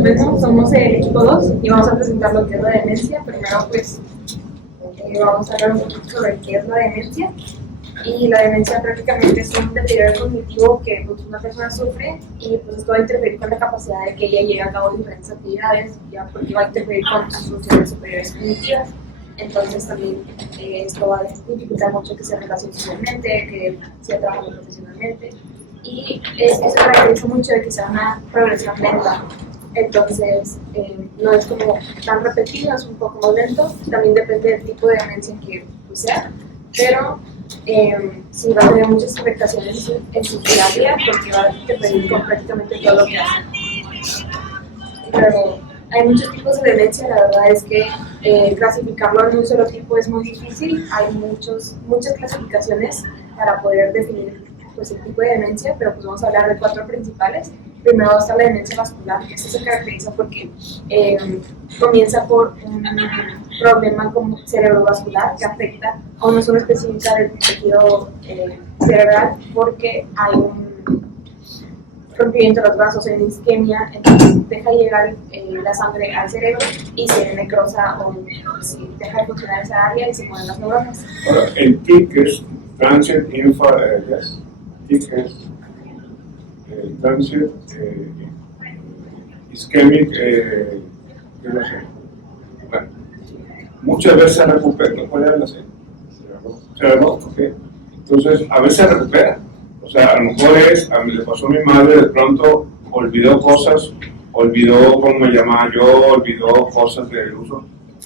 Bueno, somos el equipo 2 y vamos a presentar lo que es la demencia. Primero, pues, vamos a hablar un poquito sobre qué es la demencia. Y la demencia prácticamente es un deterioro cognitivo que pues, una persona sufre y pues esto va a interferir con la capacidad de que ella lleve a cabo diferentes actividades, ya porque va a interferir con las funciones superiores cognitivas. Entonces también esto va a dificultar mucho que se relacione socialmente, que se trabaje profesionalmente. Y esto se caracteriza mucho de que sea una progresión lenta. Entonces, no es como tan repetido, es un poco más lento. También depende del tipo de demencia que pues, sea, pero sí va a tener muchas afectaciones en su día a día porque va a interferir con prácticamente todo lo que hace. Pero hay muchos tipos de demencia, la verdad es que clasificarlo en un solo tipo es muy difícil. Hay muchas clasificaciones para poder definir pues, el tipo de demencia, pero pues vamos a hablar de 4 principales. Primero está la demencia vascular, que se caracteriza porque comienza por un problema cerebrovascular que afecta a una zona específica del tejido cerebral porque hay un rompimiento de los vasos, en isquemia, entonces deja llegar la sangre al cerebro y se necrosa o deja de funcionar esa área y se mueven las neuronas. Ahora, el TIC es Transient TIC es Transient Ischemic, yo no sé. Bueno, muchas veces se recupera, ¿no puede haberlo así? Entonces, a veces se recupera. O sea, a lo mejor a mí le pasó a mi madre, de pronto olvidó cosas, olvidó cómo me llamaba yo, olvidó cosas del uso,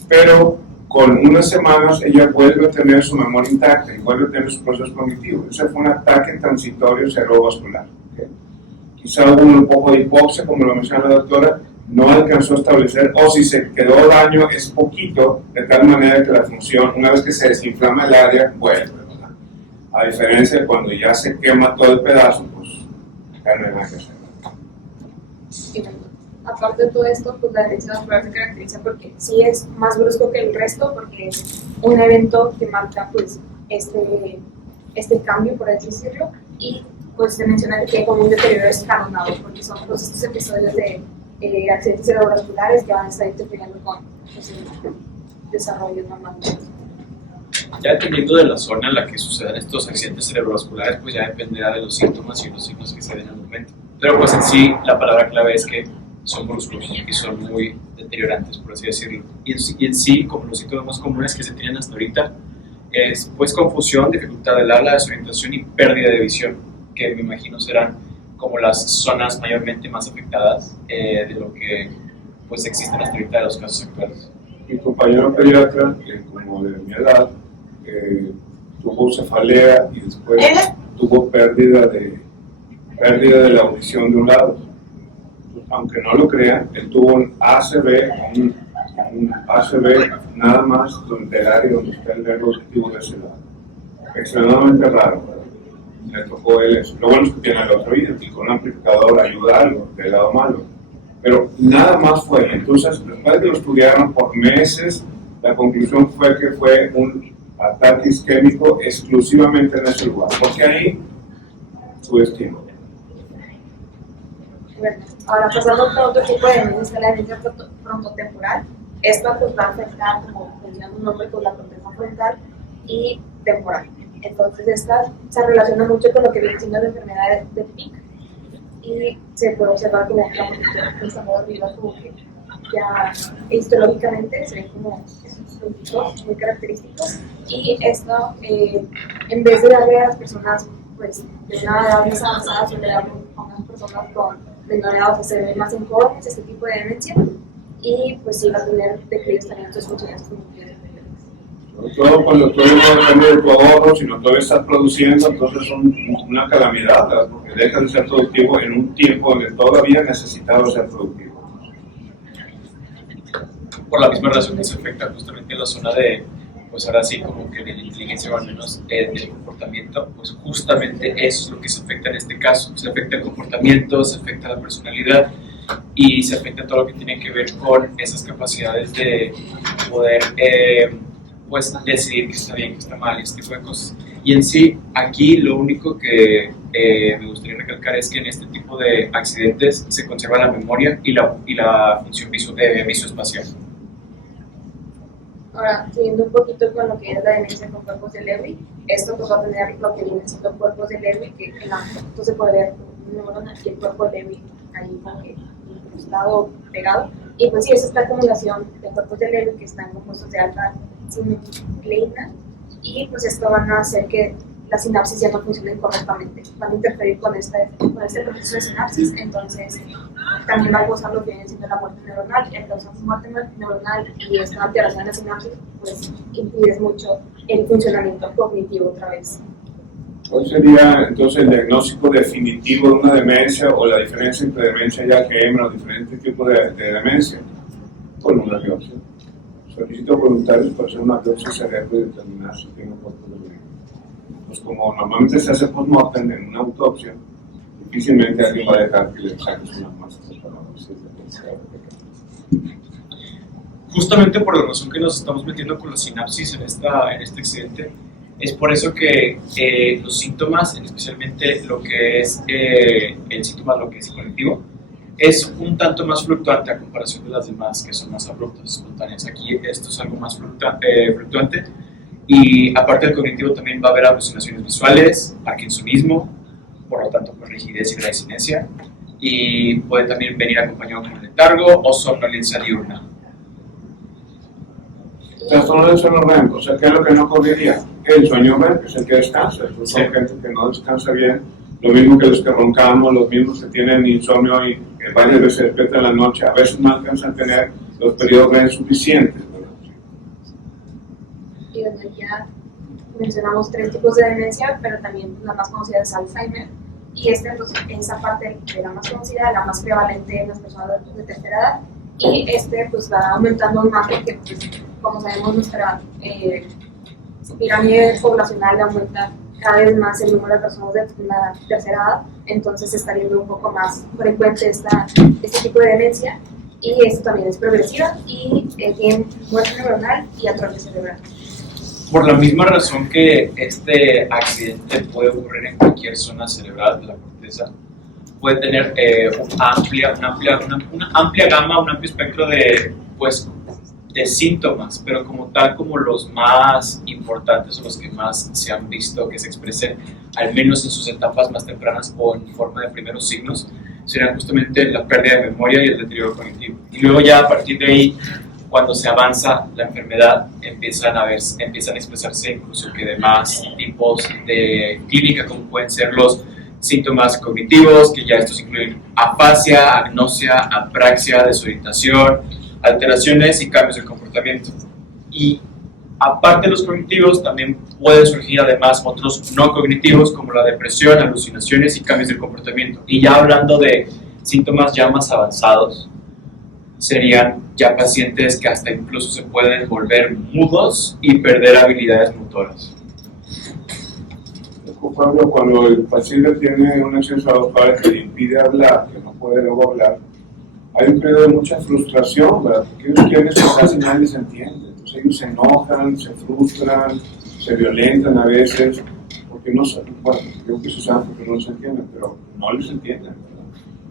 pero con unas semanas ella vuelve a tener su memoria intacta y vuelve a tener su proceso cognitivo. Ese fue un ataque transitorio cerebrovascular. ¿Okay? Quizá hubo un poco de hipoxia, como lo menciona la doctora, no alcanzó a establecer, o si se quedó daño es poquito, de tal manera que la función, una vez que se desinflama el área, vuelve. A diferencia de cuando ya se quema todo el pedazo, pues ya no hay nada que hacer. Y bueno, aparte de todo esto, pues la demencia vascular se caracteriza porque sí es más brusco que el resto, porque es un evento que marca pues este cambio, por así decirlo, y pues se menciona que hay como un deterioro escalonado, porque son todos estos episodios de accidentes cerebrovasculares que van a estar interfiriendo con pues, el desarrollo normal. Ya dependiendo de la zona en la que sucedan estos accidentes cerebrovasculares, pues ya dependerá de los síntomas y los signos que se den al momento. Pero pues en sí, la palabra clave es que son bruscos y son muy deteriorantes, por así decirlo. Y en sí, como los síntomas más comunes que se tienen hasta ahorita, es pues confusión, dificultad del habla, desorientación y pérdida de visión, que me imagino serán como las zonas mayormente más afectadas de lo que pues existen hasta ahorita de los casos actuales. Mi compañero pediatra, como de mi edad, tuvo cefalea y después tuvo pérdida de la audición de un lado. Aunque no lo crean, él tuvo un ACV nada más del área donde está el nervio auditivo de ese lado. Extremadamente raro, ¿verdad? Le tocó él eso. Lo bueno es que tiene el otro oído y con un amplificador ayuda algo del lado malo. Pero nada más fue. Entonces, después de que lo estudiaron por meses, la conclusión fue que fue un ataque isquémico exclusivamente en ese lugar, porque ahí subestimó. Bueno, ahora pasando por otro tipo de demencia, la demencia frontotemporal. Esta pues va a afectar, como menciona un nombre, con la corteza frontal y temporal. Entonces esta se relaciona mucho con lo que viene siendo la enfermedad de PIC y se puede observar como la monitor que estamos arriba, como que ya histológicamente se ven como esos puntitos muy característicos y esto en vez de darle a las personas pues de una edad más avanzada, suele darle a unas personas con menor edad, o sea, se ve más en jóvenes este tipo de demencia y pues sí va a tener declives también en sus funciones cognitivas. Sobre todo cuando todo no depende de tu ahorro, sino todavía estás produciendo, entonces son una calamidad, ¿verdad? Porque dejas de ser productivo en un tiempo donde todavía necesitabas ser productivo. Por la misma razón que se afecta justamente la zona de, pues ahora sí, como que de la inteligencia o al menos del comportamiento, pues justamente eso es lo que se afecta en este caso. Se afecta el comportamiento, se afecta la personalidad y se afecta todo lo que tiene que ver con esas capacidades de poder pues decidir que está bien, que está mal, ese tipo de cosas. Y en sí, aquí lo único que me gustaría recalcar es que en este tipo de accidentes se conserva la memoria y la función visoespacial. Ahora, siguiendo un poquito con lo que es la demencia con cuerpos de Lewy, esto pues va a tener lo que vienen siendo cuerpos de Lewy, que en la foto se puede ver un neurón aquí, el cuerpo de Lewy ahí como que incrustado, pegado, y pues sí, es esta acumulación de cuerpos de Lewy que están compuestos de alfa sinucleína, y pues esto van a hacer que las sinapsis ya no funcionen correctamente, van a interferir con este proceso de sinapsis, entonces también va a causar lo que viene siendo la muerte neuronal, y al causar muerte neuronal y esta alteración de la sinapsis, pues impide mucho el funcionamiento cognitivo otra vez. ¿Cuál sería entonces el diagnóstico definitivo de una demencia o la diferencia entre demencia y Alzheimer o diferentes tipos de demencia? Con una biopsia. Solicito voluntarios para hacer una biopsia cerebro y determinar si tiene cuerpos de Lewy. Pues como normalmente se hace post-mortem en una autopsia, difícilmente alguien va a dejar que le saques una muestra para ver si es demencia. Justamente por la razón que nos estamos metiendo con la sinapsis en este accidente, es por eso que los síntomas, especialmente lo que es el síntoma, lo que es cognitivo, es un tanto más fluctuante a comparación de las demás que son más abruptas, espontáneas. Aquí esto es algo más fluctuante, y aparte del cognitivo también va a haber alucinaciones visuales, parkinsonismo, por lo tanto con rigidez y gradicinesia, y puede también venir acompañado con letargo o somnolencia diurna. Trastorno del sueño REM, o sea, ¿qué es lo que no ocurriría? El sueño REM es el que descansa, son gente que no descansa bien, lo mismo que los que roncamos, los mismos que tienen insomnio y varias veces se despiertan en la noche, a veces no alcanzan a tener los periodos REM suficientes, ¿verdad? Y donde ya mencionamos 3 tipos de demencia, pero también la más conocida es Alzheimer, y entonces, esa parte de la más conocida, la más prevalente en las personas de tercera edad, y pues va aumentando más porque, pues, como sabemos, nuestra pirámide poblacional aumenta cada vez más el número de personas de la tercera edad, entonces se está viendo un poco más frecuente este tipo de demencia, y esto también es progresiva y tiene muerte neuronal y atrofia cerebral. Por la misma razón que este accidente puede ocurrir en cualquier zona cerebral de la corteza, puede tener una amplia gama, un amplio espectro de síntomas, pero como tal, como los más importantes o los que más se han visto que se expresen, al menos en sus etapas más tempranas o en forma de primeros signos, serían justamente la pérdida de memoria y el deterioro cognitivo. Y luego ya a partir de ahí, cuando se avanza la enfermedad, empiezan a expresarse incluso que demás tipos de clínica, como pueden ser los síntomas cognitivos, que ya estos incluyen afasia, agnosia, apraxia, desorientación, alteraciones y cambios de comportamiento. Y aparte de los cognitivos, también pueden surgir además otros no cognitivos, como la depresión, alucinaciones y cambios de comportamiento. Y ya hablando de síntomas ya más avanzados, serían ya pacientes que hasta incluso se pueden volver mudos y perder habilidades motoras. Cuando el paciente tiene un acceso audiovisual que le impide hablar, que no puede luego hablar, hay un periodo de mucha frustración, ¿verdad? Porque ellos quieren que casi nadie se entiende. Entonces ellos se enojan, se frustran, se violentan a veces, porque no saben, bueno, creo que se saben porque no se entienden, pero no les entienden, ¿verdad?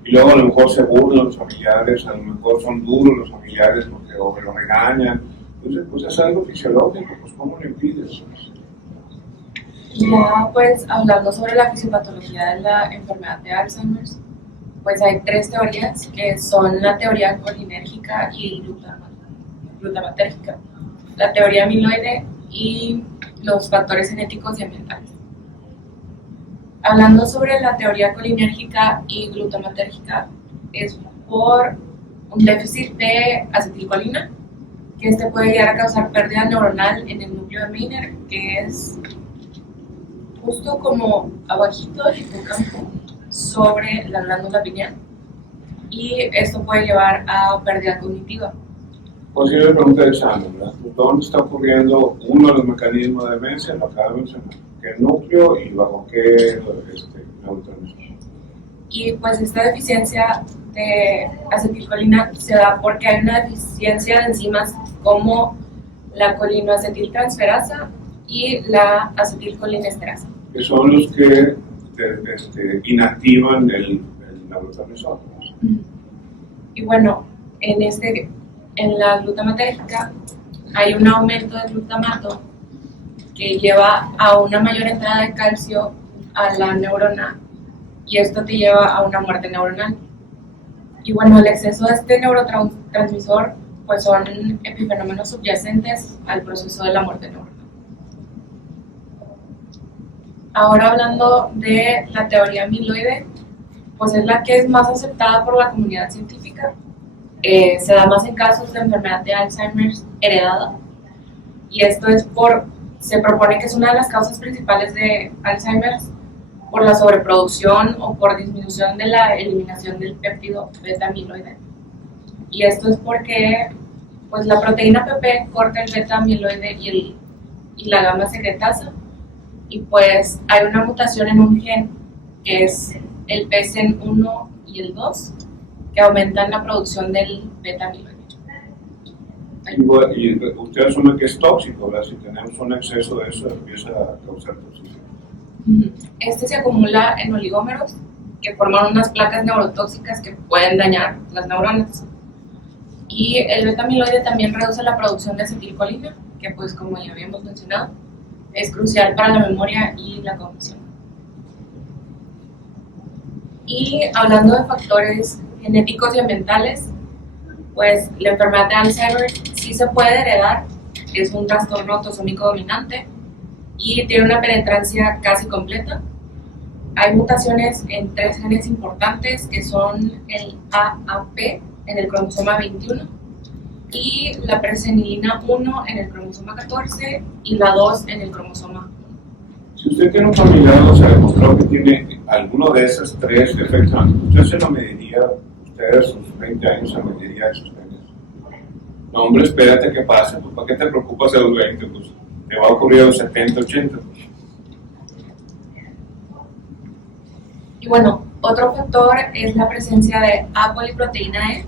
Y luego a lo mejor se burlan los familiares, a lo mejor son duros los familiares porque o lo regañan. Entonces, pues es algo fisiológico, pues ¿cómo lo impides? Ya, pues, hablando sobre la fisiopatología de la enfermedad de Alzheimer, pues hay 3 teorías que son la teoría colinérgica y glutamatérgica, la teoría amiloide y los factores genéticos y ambientales. Hablando sobre la teoría colinérgica y glutamatérgica, es por un déficit de acetilcolina, que este puede llegar a causar pérdida neuronal en el núcleo de Meiner, que es justo como abajito del hipocampo sobre la glándula pineal, y esto puede llevar a pérdida cognitiva. Posible pregunta de examen, ¿verdad? ¿Dónde está ocurriendo uno de los mecanismos de demencia? Lo acabo de mencionar. ¿Qué núcleo y bajo qué neurotransmisor? Y pues esta deficiencia de acetilcolina se da porque hay una deficiencia de enzimas como la colinoacetiltransferasa y la acetilcolinesterasa. Que son los que inactivan el neurotransmisor. Y bueno, en la glutamatérgica hay un aumento de glutamato que lleva a una mayor entrada de calcio a la neurona y esto te lleva a una muerte neuronal. Y bueno, el exceso de este neurotransmisor pues son epifenómenos subyacentes al proceso de la muerte neuronal. Ahora hablando de la teoría amiloide, pues es la que es más aceptada por la comunidad científica. Se da más en casos de enfermedad de Alzheimer heredada y esto se propone que es una de las causas principales de Alzheimer por la sobreproducción o por disminución de la eliminación del péptido beta-amiloide. Y esto es porque pues, la proteína PP corta el beta-amiloide y la gamma secretasa y pues hay una mutación en un gen que es el PSEN1 y el 2 que aumentan la producción del beta-amiloide. Y usted asume que es tóxico, ¿verdad? Si tenemos un exceso de eso, empieza a causar toxicidad. Este se acumula en oligómeros que forman unas placas neurotóxicas que pueden dañar las neuronas. Y el beta-amiloide también reduce la producción de acetilcolina, que pues como ya habíamos mencionado, es crucial para la memoria y la cognición. Y hablando de factores genéticos y ambientales, pues la enfermedad de Alzheimer sí se puede heredar, es un trastorno autosómico dominante y tiene una penetrancia casi completa. Hay mutaciones en 3 genes importantes que son el AAP en el cromosoma 21 y la presenilina 1 en el cromosoma 14 y la 2 en el cromosoma 1. Si usted tiene un familiar o se demostró que tiene alguno de esos 3 defectos, ¿usted se lo mediría? ¿Usted a sus 20 años se mediría esos genes? No, hombre, espérate que pase, pues ¿para qué te preocupas a los 20? Pues te va a ocurrir a los 70, 80. Y bueno, otro factor es la presencia de apoliproteína E,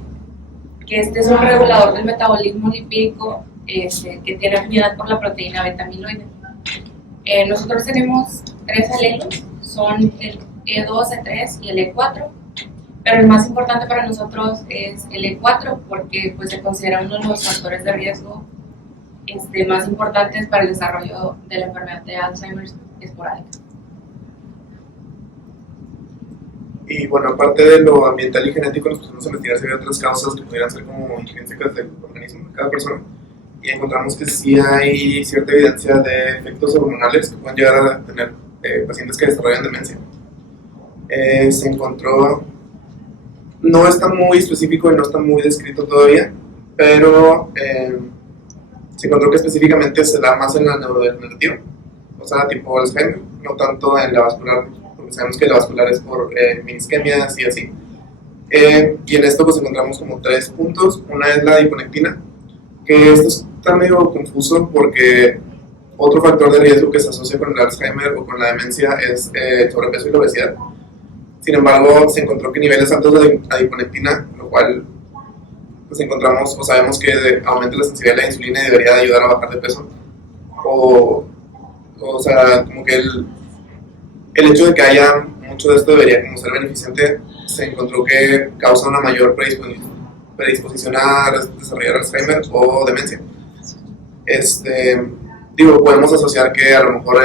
que este es un regulador del metabolismo lipídico que tiene afinidad por la proteína beta-amiloide. Nosotros tenemos 3 alelos, son el E2, E3 y el E4, pero el más importante para nosotros es el E4 porque pues, se considera uno de los factores de riesgo más importantes para el desarrollo de la enfermedad de Alzheimer esporádica. Y bueno, aparte de lo ambiental y genético, nos pusimos a investigar si había otras causas que pudieran ser como intrínsecas del organismo de cada persona y encontramos que sí hay cierta evidencia de efectos hormonales que pueden llegar a tener pacientes que desarrollan demencia. Se encontró, no está muy específico y no está muy descrito todavía, pero se encontró que específicamente se da más en la neurodegenerativa, o sea, tipo Alzheimer, no tanto en la vascular, porque sabemos que la vascular es por isquemias y así. Y en esto pues encontramos como 3 puntos. Una es la adiponectina, que esto está medio confuso porque otro factor de riesgo que se asocia con el Alzheimer o con la demencia es el sobrepeso y la obesidad. Sin embargo, se encontró que niveles altos de adiponectina, lo cual pues encontramos o sabemos que aumenta la sensibilidad a la insulina y debería ayudar a bajar de peso. O sea, como que el hecho de que haya mucho de esto debería como ser beneficiante. Se encontró que causa una mayor predisposición a desarrollar Alzheimer o demencia. Podemos asociar que a lo mejor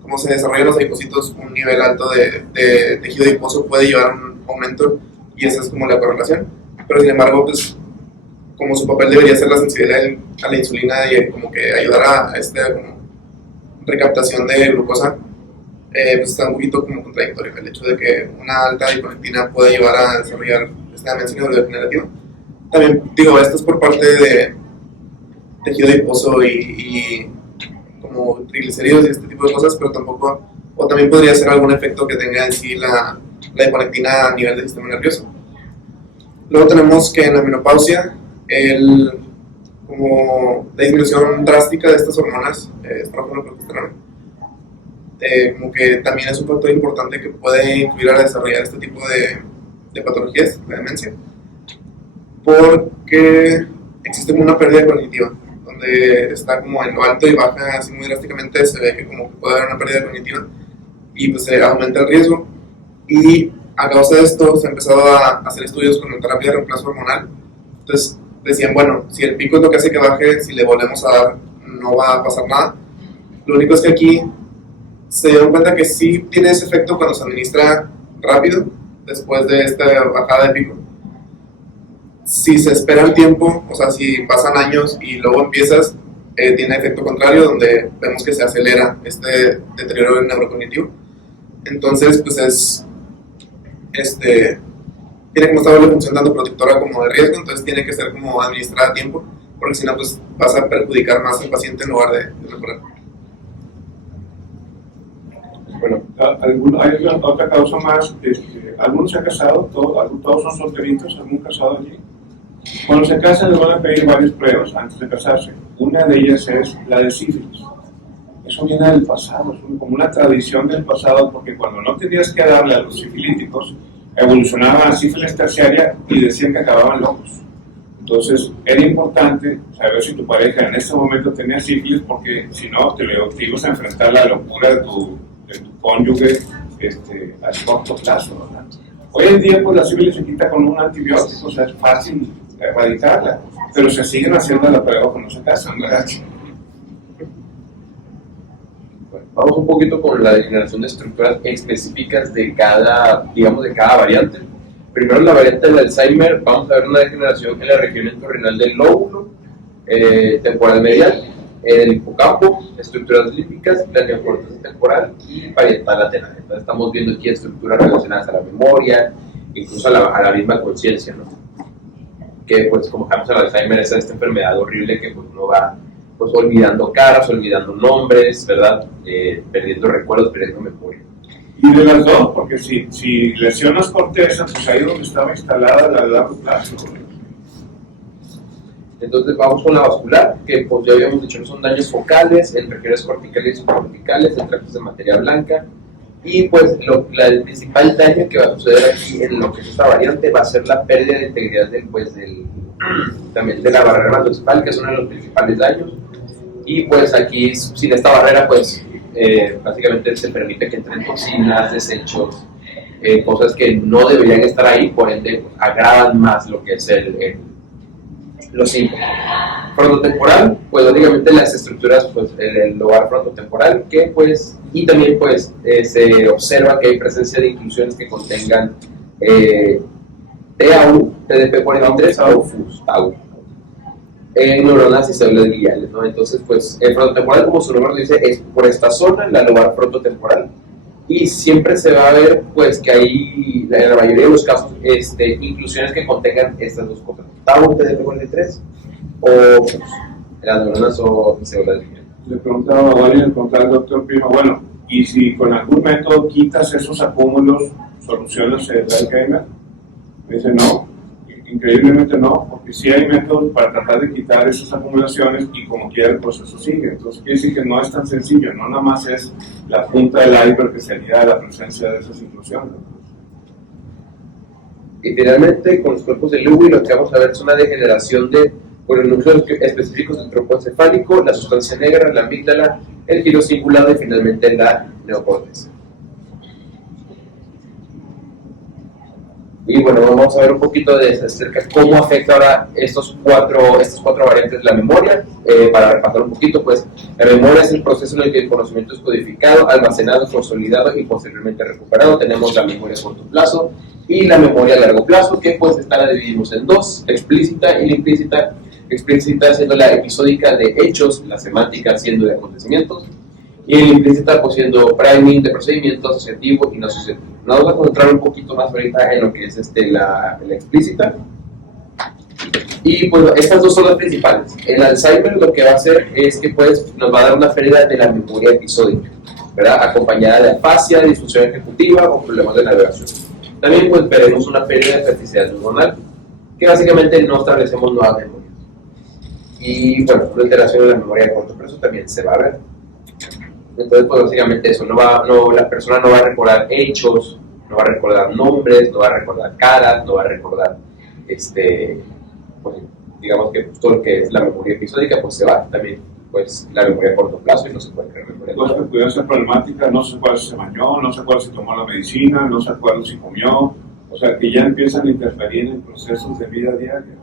como se desarrollan los adipocitos, un nivel alto de tejido adiposo puede llevar a un aumento y esa es como la correlación. Pero sin embargo, pues como su papel debería ser la sensibilidad a la insulina y como que ayudar a como recaptación de glucosa, pues está un poquito como contradictorio el hecho de que una alta adiponectina puede llevar a desarrollar esta demencia neurodegenerativa. También digo, esto es por parte de tejido adiposo y como triglicéridos y este tipo de cosas, pero tampoco, o también podría ser algún efecto que tenga en sí la adiponectina a nivel del sistema nervioso. Luego tenemos que en la menopausia, como la disminución drástica de estas hormonas, estrógeno y progesterona, como que también es un factor importante que puede influir a desarrollar este tipo de patologías, de demencia, porque existe como una pérdida cognitiva, donde está como en lo alto y baja así muy drásticamente, se ve que como que puede haber una pérdida cognitiva y pues se aumenta el riesgo. Y a causa de esto se ha empezado a hacer estudios con la terapia de reemplazo hormonal. Entonces decían, bueno, si el pico es lo que hace que baje, si le volvemos a dar no va a pasar nada. Lo único es que aquí se dieron cuenta que sí tiene ese efecto cuando se administra rápido después de esta bajada de pico. Si se espera el tiempo, o sea, si pasan años y luego empiezas, tiene efecto contrario, donde vemos que se acelera este deterioro neurocognitivo. Entonces, pues tiene como esta doble función tanto protectora como de riesgo, entonces tiene que ser como administrada a tiempo, porque si no, pues vas a perjudicar más al paciente en lugar de mejorar. Bueno, hay otra causa más. ¿Algunos se han casado? ¿Todos son solteritos? ¿Algún casado allí? Cuando se casan les van a pedir varias pruebas antes de casarse. Una de ellas es la de sífilis. Eso viene del pasado, es como una tradición del pasado, porque cuando no tenías que darle a los sifilíticos, evolucionaban a sífilis terciaria y decían que acababan locos. Entonces, era importante saber si tu pareja en ese momento tenía sífilis, porque si no, te ibas a enfrentar a la locura de tu cónyuge a corto plazo, ¿verdad? Hoy en día, pues la sífilis se quita con un antibiótico, o sea, es fácil erradicarla, pero se siguen haciendo la prueba cuando se casan, ¿verdad? Vamos un poquito con la degeneración de estructuras específicas de cada, digamos, de cada variante. Primero, la variante del Alzheimer, vamos a ver una degeneración en la región entorrinal del lóbulo temporal medial, en el hipocampo, estructuras límbicas, la neocorteza temporal y parietal lateral. Entonces estamos viendo aquí estructuras relacionadas a la memoria, incluso a la misma conciencia, ¿no? Que pues como sabemos, el Alzheimer es esta enfermedad horrible que pues uno va pues olvidando caras, olvidando nombres, ¿verdad? Perdiendo recuerdos, perdiendo memoria. Y de las dos, porque si lesionas corteza, pues ahí es donde estaba instalada la de largo plazo. Entonces vamos con la vascular, que pues ya habíamos dicho que son daños focales, en regiones corticales y subcorticales, en tractos de materia blanca, y pues el principal daño que va a suceder aquí en lo que es esta variante va a ser la pérdida de integridad también de la barrera hematoencefálica, que es uno de los principales daños, y pues aquí sin esta barrera pues básicamente se permite que entren toxinas, desechos, cosas que no deberían estar ahí, por ende pues, agravan más lo que es los síntomas. Frontotemporal, pues básicamente las estructuras, pues el lobar frontotemporal, que pues, y también pues se observa que hay presencia de inclusiones que contengan TAU, TDP43 o FUS, TAU, neuronas y células gliales, ¿no? Entonces, pues el frontotemporal, como su nombre lo dice, es por esta zona, la lobar frontotemporal, y siempre se va a ver pues que hay, en la mayoría de los casos, inclusiones que contengan estas dos cosas, TAU, TDP43 o FUS, las neuronas o células gliales. Le preguntaba a Wally, le preguntaba al doctor Prima, bueno, ¿y si con algún método quitas esos acúmulos, solucionas el Alzheimer? Me dice, no, increíblemente no, porque sí hay métodos para tratar de quitar esas acumulaciones y como quiera el proceso sigue. Entonces quiere decir que no es tan sencillo, no nada más es la punta del iceberg que sería la presencia de esas inclusiones. Y finalmente, con los cuerpos de Lewy, lo que vamos a ver es una degeneración de los núcleos específicos del tronco encefálico, la sustancia negra, la amígdala, el giro cingulado y finalmente la neocorteza. Y bueno, vamos a ver un poquito de acerca de cómo afecta ahora estas cuatro variantes de la memoria. Para repasar un poquito, pues la memoria es el proceso en el que el conocimiento es codificado, almacenado, consolidado y posteriormente recuperado. Tenemos la memoria a corto plazo y la memoria a largo plazo, que pues esta la dividimos en dos, explícita y la implícita. Explícita siendo la episódica de hechos, la semántica siendo de acontecimientos, y el implícita pues siendo priming de procedimiento asociativo y no asociativo. Nos vamos a concentrar un poquito más ahorita en lo que es la explícita. Y pues estas dos son las principales. El Alzheimer lo que va a hacer es que pues nos va a dar una pérdida de la memoria episódica, ¿verdad? Acompañada de afasia, disfunción ejecutiva o problemas de navegación. También pues veremos una pérdida de plasticidad neuronal, que básicamente no establecemos nuevas memorias. Y bueno, una alteración de la memoria de corto plazo también se va a ver. Entonces, pues básicamente eso, la persona no va a recordar hechos, no va a recordar nombres, no va a recordar caras, no va a recordar, pues, digamos que todo lo que es la memoria episódica, pues se va también pues la memoria a corto plazo y no se puede crear memoria. Cosas que pudieran ser problemáticas, no sé cuál se bañó, no sé cuál se tomó la medicina, no sé cuál si comió, o sea, que ya empiezan a interferir en procesos de vida diaria.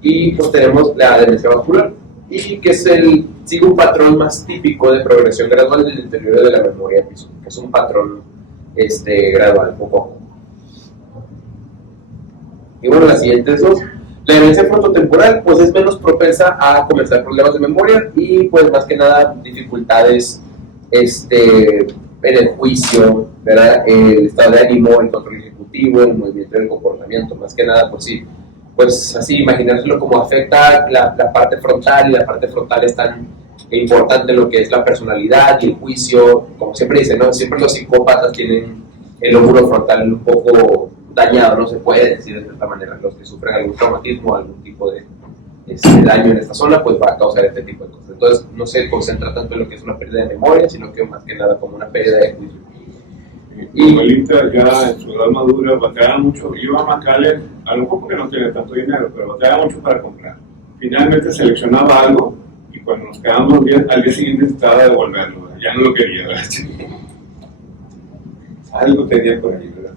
Y pues tenemos la demencia vascular, y que sigue un patrón más típico de progresión gradual del deterioro de la memoria episódica, que es un patrón gradual, poco a poco. Y bueno, las siguientes dos. La demencia frontotemporal pues es menos propensa a comenzar problemas de memoria y pues más que nada dificultades en el juicio, ¿verdad? El estado de ánimo, el control ejecutivo, el movimiento del comportamiento, más que nada pues sí, pues así imaginárselo como afecta la parte frontal, y la parte frontal es tan importante lo que es la personalidad y el juicio, como siempre dicen, ¿no? Siempre los psicópatas tienen el lóbulo frontal un poco dañado, no se puede decir de cierta manera. Los que sufren algún traumatismo, algún tipo de daño en esta zona, pues va a causar este tipo de cosas. Entonces no se concentra tanto en lo que es una pérdida de memoria, sino que más que nada como una pérdida de juicio. Mi abuelita ya en su edad madura batallaba mucho, iba a McAllen, a lo mejor porque no tenía tanto dinero, pero batallaba mucho para comprar. Finalmente seleccionaba algo y cuando nos quedábamos bien, al día siguiente trataba de devolverlo, ¿verdad? Ya no lo quería, ¿verdad? Algo tenía por ahí, ¿verdad?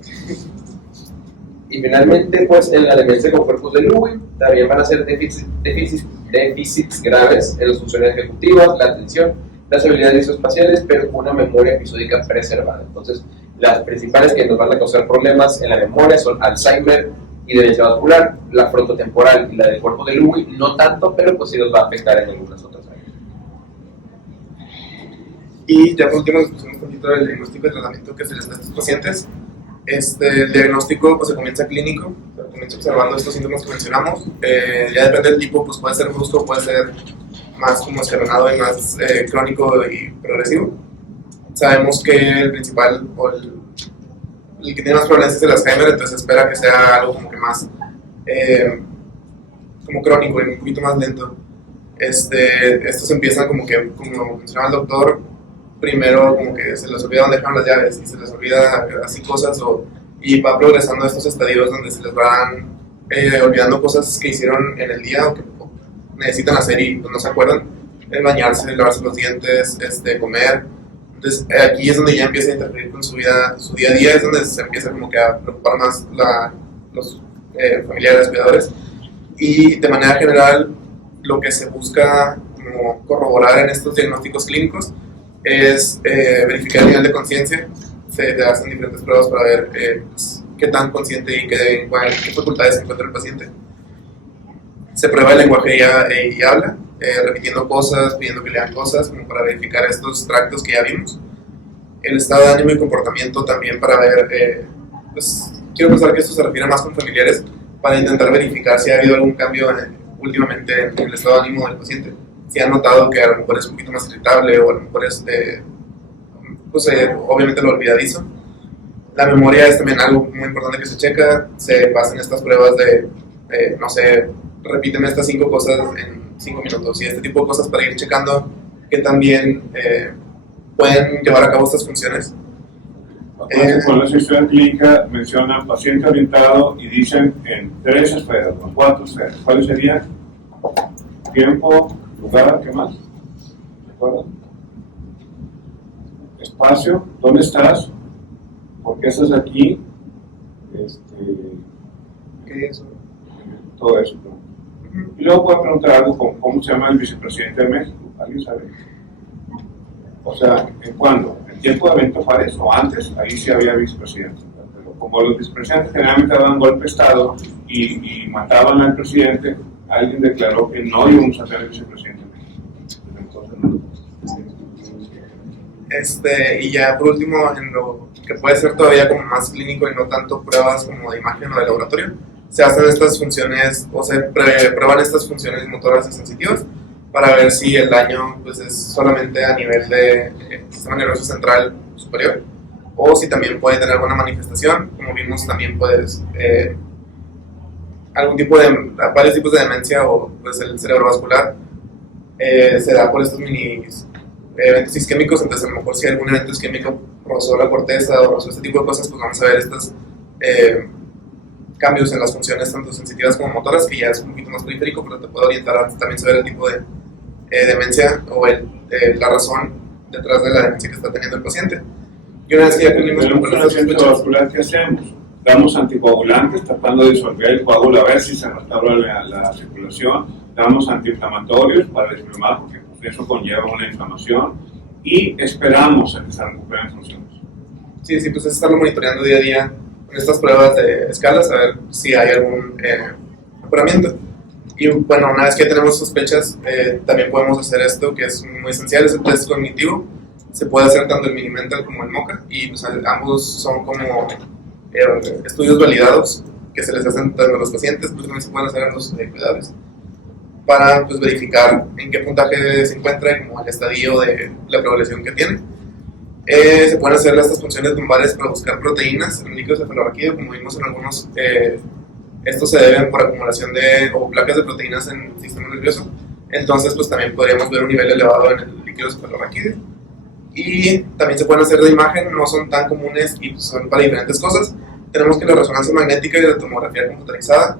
Y finalmente, pues en la demencia con corpus de Lewy también van a ser déficits graves en las funciones ejecutivas, la atención, las habilidades visoespaciales, pero con una memoria episódica preservada. Entonces, las principales que nos van a causar problemas en la memoria son Alzheimer y demencia vascular, la frontotemporal y la del corpus de Lewy, no tanto, pero pues sí nos va a afectar en algunas otras áreas. Y ya por último, discutimos un poquito del diagnóstico y tratamiento que se les da a estos pacientes. El diagnóstico pues se comienza clínico, comienza observando estos síntomas que mencionamos. Ya depende del tipo, pues puede ser brusco, puede ser más como escalonado y más crónico y progresivo. Sabemos que el principal o el que tiene más problemas es el Alzheimer, entonces se espera que sea algo como que más como crónico y un poquito más lento. Estos empiezan como mencionaba el doctor, primero como que se les olvida dónde dejaron las llaves y se les olvida así cosas y va progresando a estos estadios donde se les van olvidando cosas que hicieron en el día o que necesitan hacer y pues, no se acuerdan, el bañarse, el lavarse los dientes, comer. Entonces aquí es donde ya empieza a interferir con su vida, su día a día, es donde se empieza como que a preocupar más los familiares, cuidadores, y de manera general lo que se busca como corroborar en estos diagnósticos clínicos es verificar el nivel de conciencia. Se hacen diferentes pruebas para ver pues, qué tan consciente y qué facultades se encuentra el paciente. Se prueba el lenguaje y habla, repitiendo cosas, pidiendo que lean cosas, como para verificar estos tractos que ya vimos. El estado de ánimo y comportamiento también para ver, pues quiero pensar que esto se refiere más con familiares, para intentar verificar si ha habido algún cambio últimamente en el estado de ánimo del paciente. Si han notado que a lo mejor es un poquito más irritable o a lo mejor es, obviamente lo olvidadizo. La memoria es también algo muy importante que se checa. Se basan estas pruebas de, no sé, repíteme estas 5 cosas en 5 minutos y este tipo de cosas para ir checando que también pueden llevar a cabo estas funciones. Con la historia clínica mencionan paciente orientado y dicen en 3 esferas, o 4 esferas. ¿Cuáles serían? Tiempo, lugar, ¿qué más? ¿Recuerdan? Espacio, ¿dónde estás? ¿Por qué estás aquí? ¿Qué es eso? Todo eso, ¿no? Y luego puedo preguntar algo como cómo se llama el vicepresidente de México. ¿Alguien sabe? O sea, ¿en cuándo? ¿En tiempo de Benito Juárez o antes? Ahí sí había vicepresidente. Pero como los vicepresidentes generalmente daban golpe de Estado y mataban al presidente, alguien declaró que no íbamos a ser vicepresidente de México. Entonces, no. Y ya por último, en lo que puede ser todavía como más clínico y no tanto pruebas como de imagen o de laboratorio, se hacen estas funciones o se prueban estas funciones motoras y sensitivas para ver si el daño pues, es solamente a nivel de sistema nervioso central superior o si también puede tener alguna manifestación. Como vimos, también puedes varios tipos de demencia o pues, el cerebrovascular se da por estos mini eventos isquémicos. Entonces a lo mejor si algún evento isquémico rozó la corteza o rozó este tipo de cosas, pues vamos a ver estas cambios en las funciones tanto sensitivas como motoras, que ya es un poquito más periférico, pero te puede orientar a también saber el tipo de demencia o la razón detrás de la demencia que está teniendo el paciente. Y una vez que ya tenemos un paciente vascular, ¿qué hacemos? Damos anticoagulantes tratando de disolver el coágulo a ver si se restaura la circulación, damos antiinflamatorios para desplomar porque pues, eso conlleva una inflamación y esperamos a que se recuperen funciones. Sí, pues es estarlo monitoreando día a día con estas pruebas de escalas, a ver si hay algún mejoramiento. Y bueno, una vez que tenemos sospechas, también podemos hacer esto que es muy esencial, es el test cognitivo. Se puede hacer tanto el Mini-Mental como el MoCA y pues, ambos son como estudios validados que se les hacen tanto a los pacientes, pero también se pueden hacer a los cuidadores para pues, verificar en qué puntaje se encuentra y como el estadio de la progresión que tiene. Se pueden hacer estas funciones lumbares para buscar proteínas en el líquido cefalorraquídeo, como vimos en algunos. Estos se deben por acumulación o placas de proteínas en el sistema nervioso. Entonces, pues también podríamos ver un nivel elevado en el líquido cefalorraquídeo. Y también se pueden hacer de imagen, no son tan comunes y son para diferentes cosas. Tenemos que la resonancia magnética y la tomografía computarizada.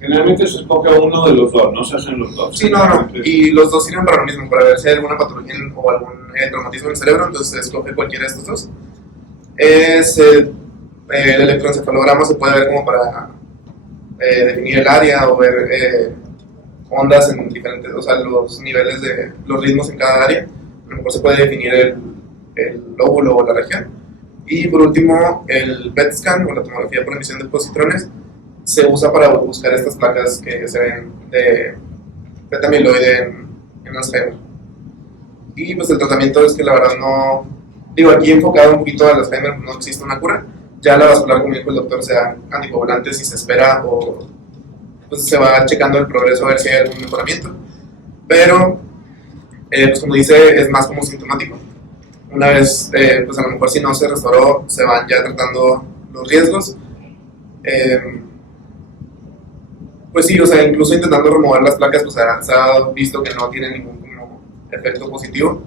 Generalmente se escoge uno de los dos, no se hacen los dos. Sí, no. Y los dos sirven para lo mismo, para ver si hay alguna patología o algún traumatismo en el cerebro, entonces se escoge cualquiera de estos dos. El electroencefalograma se puede ver como para definir el área o ver ondas en diferentes, o sea, los niveles de los ritmos en cada área. A lo mejor se puede definir el lóbulo o la región. Y por último, el PET scan o la tomografía por emisión de positrones se usa para buscar estas placas que se ven de beta-amiloide en Alzheimer. Y pues el tratamiento es que la verdad no, digo, aquí enfocado un poquito al Alzheimer, no existe una cura. Ya la vascular, como dijo el doctor, sean anticoagulantes y se espera o pues se va checando el progreso a ver si hay algún mejoramiento. Pero, pues como dice, es más como sintomático. Una vez, pues a lo mejor si no se restauró, se van ya tratando los riesgos. Pues sí, o sea, incluso intentando remover las placas, pues se ha visto que no tiene ningún como efecto positivo.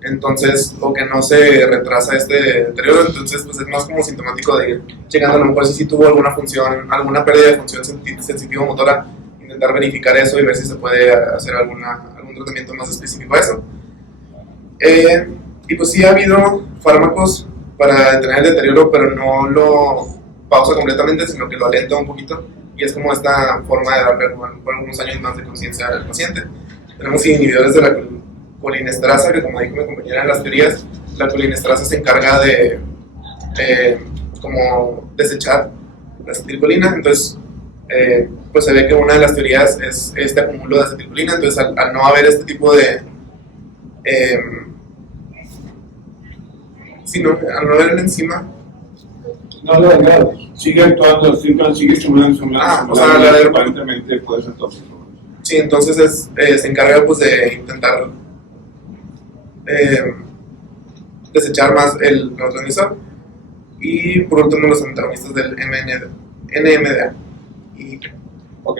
Entonces, o que no se retrasa este deterioro, entonces pues es más como sintomático de ir checando a lo mejor si tuvo alguna función, alguna pérdida de función sensitivo-motora, intentar verificar eso y ver si se puede hacer algún tratamiento más específico a eso. Y pues sí ha habido fármacos para detener el deterioro, pero no lo pausa completamente, sino que lo alenta un poquito, y es como esta forma de darle por algunos años más de conciencia al paciente. Tenemos inhibidores de la colinesterasa, que como dijo mi compañera en las teorías, la colinesterasa se encarga de como desechar la acetilcolina, entonces pues se ve que una de las teorías es este acúmulo de acetilcolina, entonces al no haber este tipo de al no haber la enzima, no lo degrada, sigue actuando, sigue estimulando, o sea, aparentemente puede ser tóxico. Sí, entonces se encarga pues de intentar desechar más el neurotransmisor. Y por último los antagonistas del NMDA. Ok,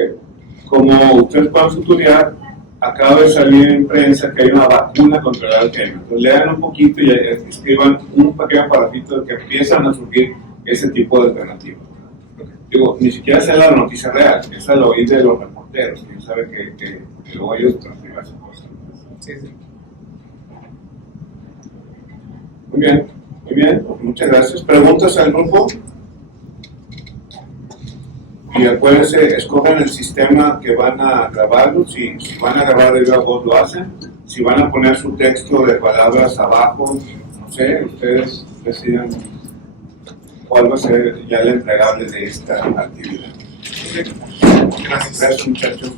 como ustedes pueden estudiar, acaba de salir en prensa que hay una vacuna contra el Alzheimer. Entonces lean un poquito y escriban un pequeño parrafito que empiezan a surgir ese tipo de alternativas. Digo, ni siquiera sea la noticia real, esa lo oí de los reporteros, que sabe que luego ellos transcriben esas cosas. Sí. Muy bien, pues muchas gracias. ¿Preguntas al grupo? Y acuérdense, escojan el sistema que van a grabarlo. Si van a grabar de viva voz, lo hacen. Si van a poner su texto de palabras abajo, no sé, ustedes decidan cuál va a ser ya el entregable de esta actividad. Gracias. Gracias, muchachos.